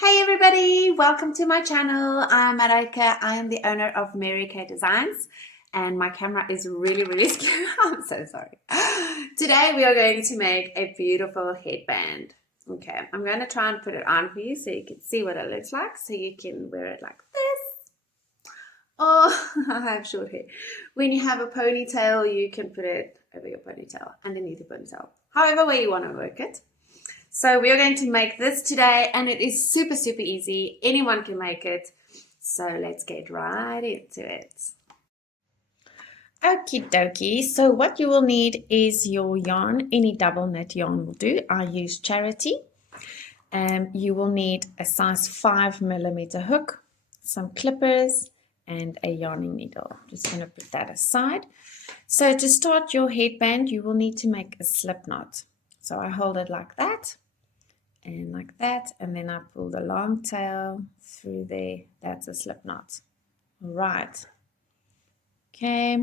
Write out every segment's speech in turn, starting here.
Hey everybody, welcome to my channel. I'm Marika. I am the owner of Mary Kay Designs and my camera is really scary. I'm so sorry. Today we are going to make a beautiful headband. Okay, I'm going to try and put it on for you so you can see what it looks like, so you can wear it like this. Oh, I have short hair. When you have a ponytail, you can put it over your ponytail, underneath your ponytail, however way you want to work it. So we are going to make this today and it is super easy. Anyone can make it. So let's get right into it. Okie dokie. So what you will need is your yarn. Any double knit yarn will do. I use Charity. You will need a size 5mm hook, some clippers and a yarning needle. Just going to put that aside. So to start your headband, you will need to make a slip knot. So I hold it like that. And like that, and then I pull the long tail through there. That's a slip knot. Right. Okay.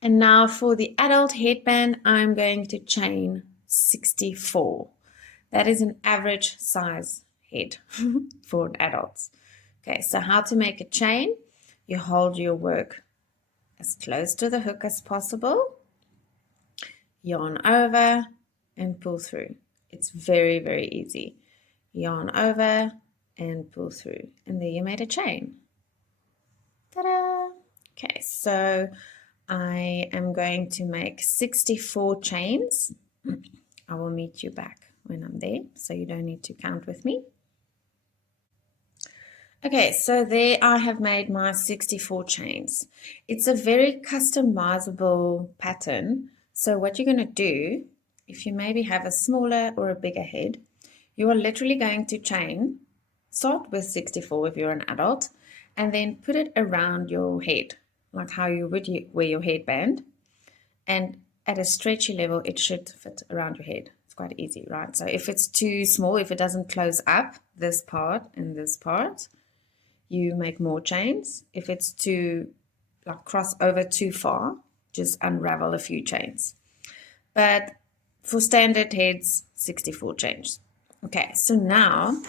And now for the adult headband, I'm going to chain 64. That is an average size head for an adult. Okay, so how to make a chain? You hold your work as close to the hook as possible, yarn over, and pull through. It's very easy. Yarn over and pull through. And there you made a chain. Ta-da! Okay, so I am going to make 64 chains. I will meet you back when I'm there, so you don't need to count with me. Okay, so there I have made my 64 chains. It's a very customizable pattern. So what you're going to do, if you maybe have a smaller or a bigger head, you are literally going to chain, start with 64 if you're an adult, and then put it around your head, like how you would wear your headband. And at a stretchy level, it should fit around your head. It's quite easy, right? So if it's too small, if it doesn't close up this part and this part, you make more chains. If it's too, like cross over too far, just unravel a few chains. But for standard heads, 64 chains. Okay, so now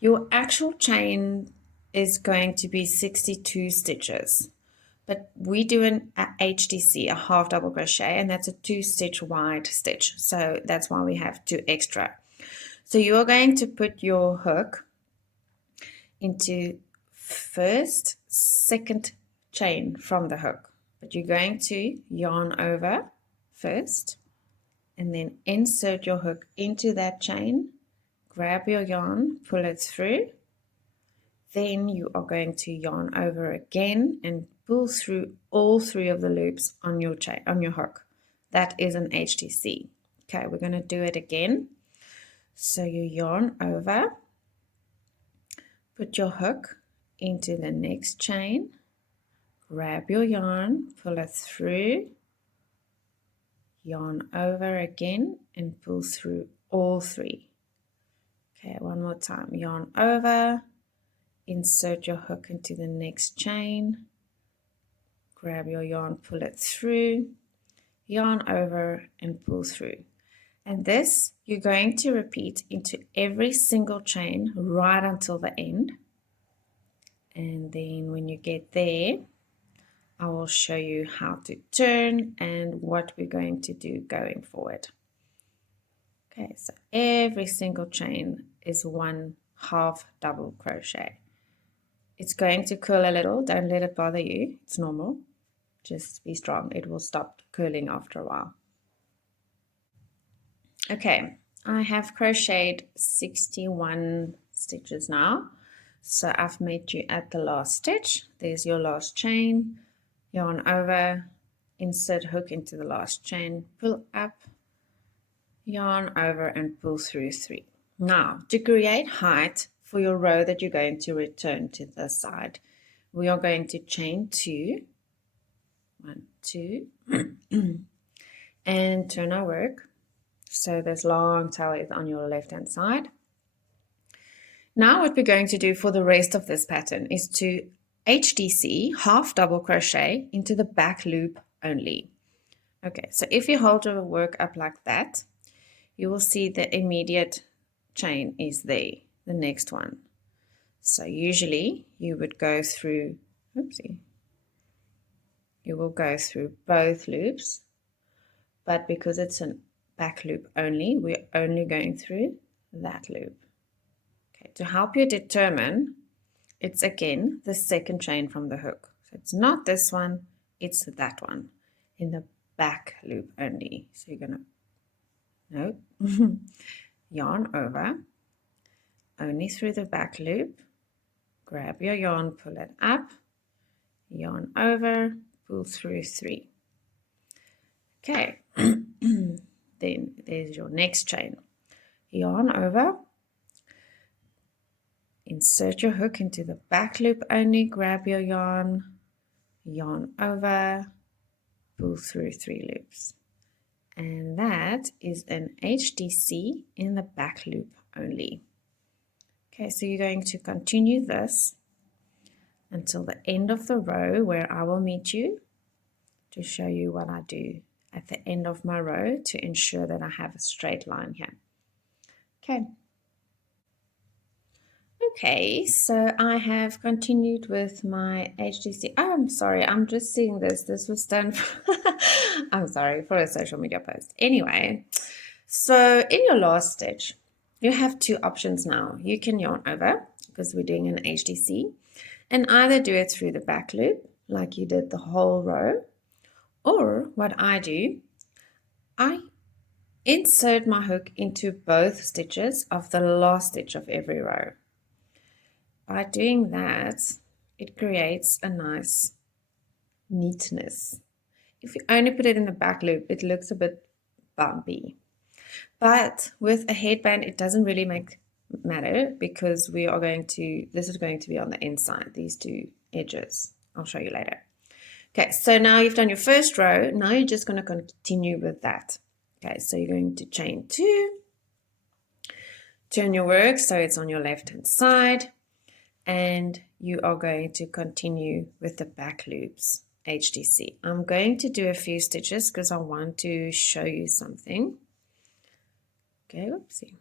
your actual chain is going to be 62 stitches. But we do an HDC, a half double crochet, and that's a 2-stitch wide stitch. So that's why we have 2 extra. So you are going to put your hook into first, second chain from the hook. But you're going to yarn over first and then insert your hook into that chain, grab your yarn, pull it through. Then you are going to yarn over again and pull through all 3 of the loops on your chain, on your hook. That is an HTC. Okay, we're going to do it again. So you yarn over, put your hook into the next chain, grab your yarn, pull it through, yarn over again and pull through all 3. Okay, one more time. Yarn over, insert your hook into the next chain, grab your yarn, pull it through, yarn over and pull through. And this you're going to repeat into every single chain right until the end. And then when you get there, I will show you how to turn and what we're going to do going forward. Okay, so every single chain is 1 half double crochet. It's going to curl a little. Don't let it bother you. It's normal. Just be strong. It will stop curling after a while. Okay, I have crocheted 61 stitches now. So I've met you at the last stitch. There's your last chain. Yarn over, insert hook into the last chain, pull up, yarn over and pull through 3. Now, to create height for your row that you're going to return to the side, we are going to chain 2, 1, 2, and turn our work. So this long tail is on your left hand side. Now what we're going to do for the rest of this pattern is to HDC, half double crochet, into the back loop only. Okay, so if you hold your work up like that, you will see the immediate chain is there. the next one. So usually you would go through, oopsie, you will go through both loops, but because it's a back loop only, we're only going through that loop. Okay, to help you determine, it's again the second chain from the hook. So it's not this one, it's that one in the back loop only. So you're gonna, no, yarn over, only through the back loop, grab your yarn, pull it up, yarn over, pull through 3. Okay, then there's your next chain. Yarn over, insert your hook into the back loop only, grab your yarn, yarn over, pull through 3 loops. And that is an HDC in the back loop only. Okay, so you're going to continue this until the end of the row where I will meet you to show you what I do at the end of my row to ensure that I have a straight line here. Okay. Okay, so I have continued with my HDC. Oh, I'm sorry, I'm just seeing this. This was done I'm sorry, for a social media post. Anyway, so in your last stitch, you have 2 options now. You can yarn over, because we're doing an HDC, and either do it through the back loop, like you did the whole row, or what I do, I insert my hook into both stitches of the last stitch of every row. By doing that, it creates a nice neatness. If you only put it in the back loop, it looks a bit bumpy. But with a headband, it doesn't really matter because we are going to, this is going to be on the inside, these 2 edges. I'll show you later. Okay, so now you've done your first row. Now you're just going to continue with that. Okay, so you're going to chain 2, turn your work so it's on your left hand side, and you are going to continue with the back loops HDC. I'm going to do a few stitches because I want to show you something. Okay, whoopsie.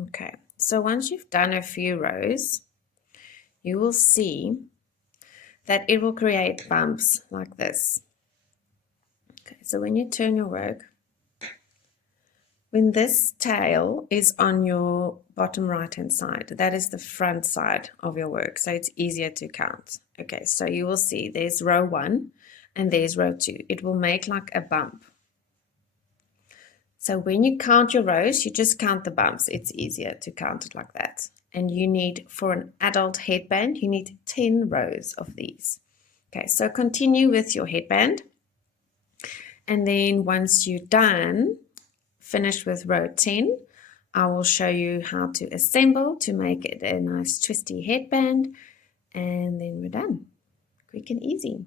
Okay, so once you've done a few rows, you will see that it will create bumps like this. Okay, so when you turn your work, when this tail is on your bottom right hand side, that is the front side of your work, so it's easier to count. Okay, so you will see there's row 1 and there's row 2. It will make like a bump. So when you count your rows, you just count the bumps. It's easier to count it like that. And you need, for an adult headband, you need 10 rows of these. Okay, so continue with your headband. And then once you're done, finish with row 10, I will show you how to assemble to make it a nice twisty headband. And then we're done. Quick and easy.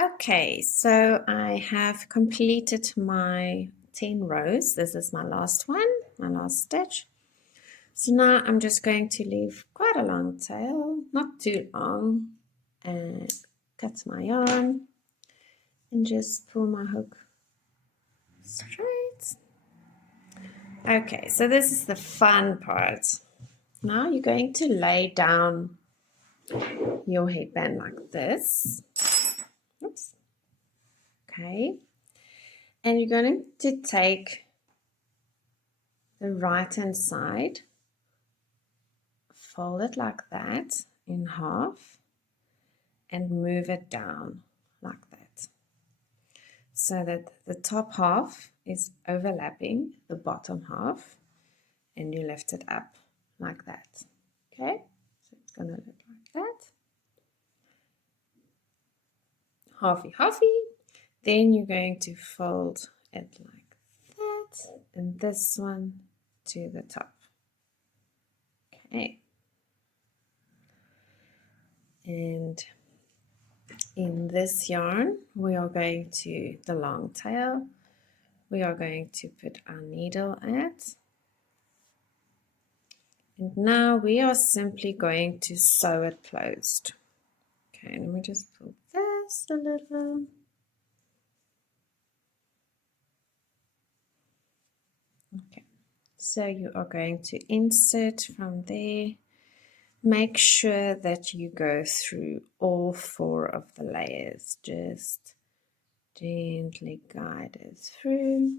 Okay, so I have completed my 10 rows. This is my last one, my last stitch. So now I'm just going to leave quite a long tail, not too long, and cut my yarn and just pull my hook straight. Okay, so this is the fun part. Now you're going to lay down your headband like this. Oops. Okay, and you're going to take the right hand side, fold it like that in half, and move it down like that, so that the top half is overlapping the bottom half, and you lift it up like that. Okay, so it's going to look like that. Halfy, halfy. Then you're going to fold it like that, and this one to the top. Okay. And in this yarn, we are going to, the long tail, we are going to put our needle at. And now we are simply going to sew it closed. Okay, let me just pull this a little. So you are going to insert from there. Make sure that you go through all 4 of the layers. Just gently guide it through.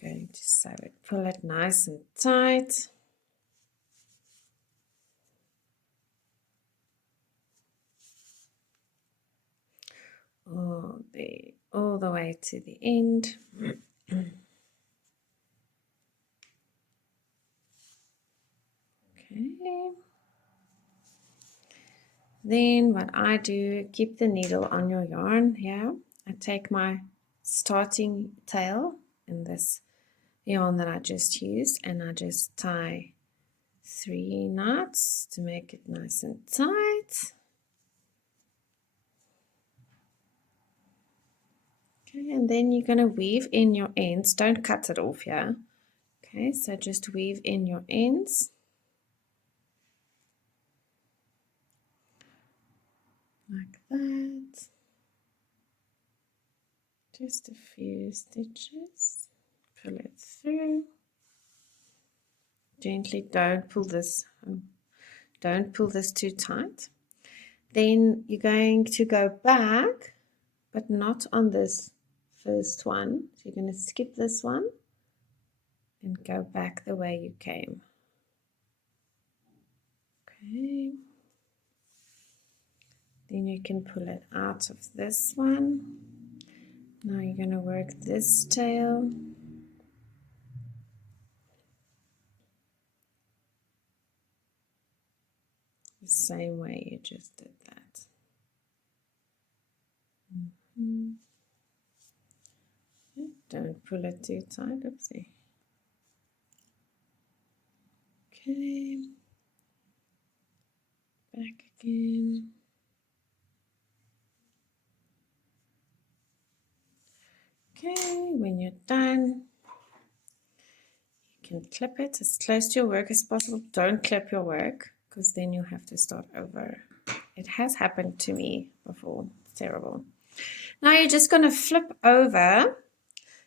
Going to sew it, pull it nice and tight. All the way to the end. Okay. Then what I do, keep the needle on your yarn here. I take my starting tail in this yarn that I just used, and I just tie 3 knots to make it nice and tight. Okay, and then you're going to weave in your ends. Don't cut it off here. Okay, so just weave in your ends. Like that. Just a few stitches. Pull it through. Gently, don't pull this too tight. Then you're going to go back, but not on this first one. So you're going to skip this one and go back the way you came. Okay. Then you can pull it out of this one. Now you're going to work this tail. The same way you just did that. Don't pull it too tight. Oopsie. Okay. Back again. Okay, when you're done, you can clip it as close to your work as possible. Don't clip your work, because then you have to start over. It has happened to me before. It's terrible. Now you're just going to flip over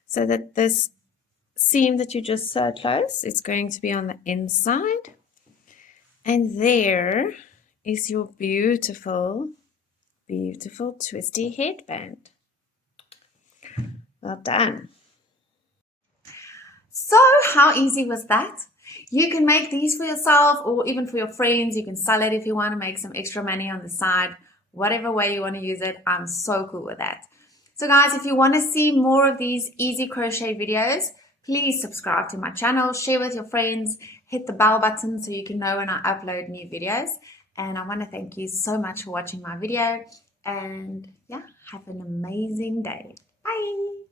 so that this seam that you just sewed close is going to be on the inside. And there is your beautiful, beautiful twisty headband. Well done. So how easy was that? You can make these for yourself or even for your friends. You can sell it if you want to make some extra money on the side. Whatever way you want to use it, I'm so cool with that. So guys, if you want to see more of these easy crochet videos, please subscribe to my channel, share with your friends, hit the bell button so you can know when I upload new videos. And I want to thank you so much for watching my video. And yeah, have an amazing day. Bye.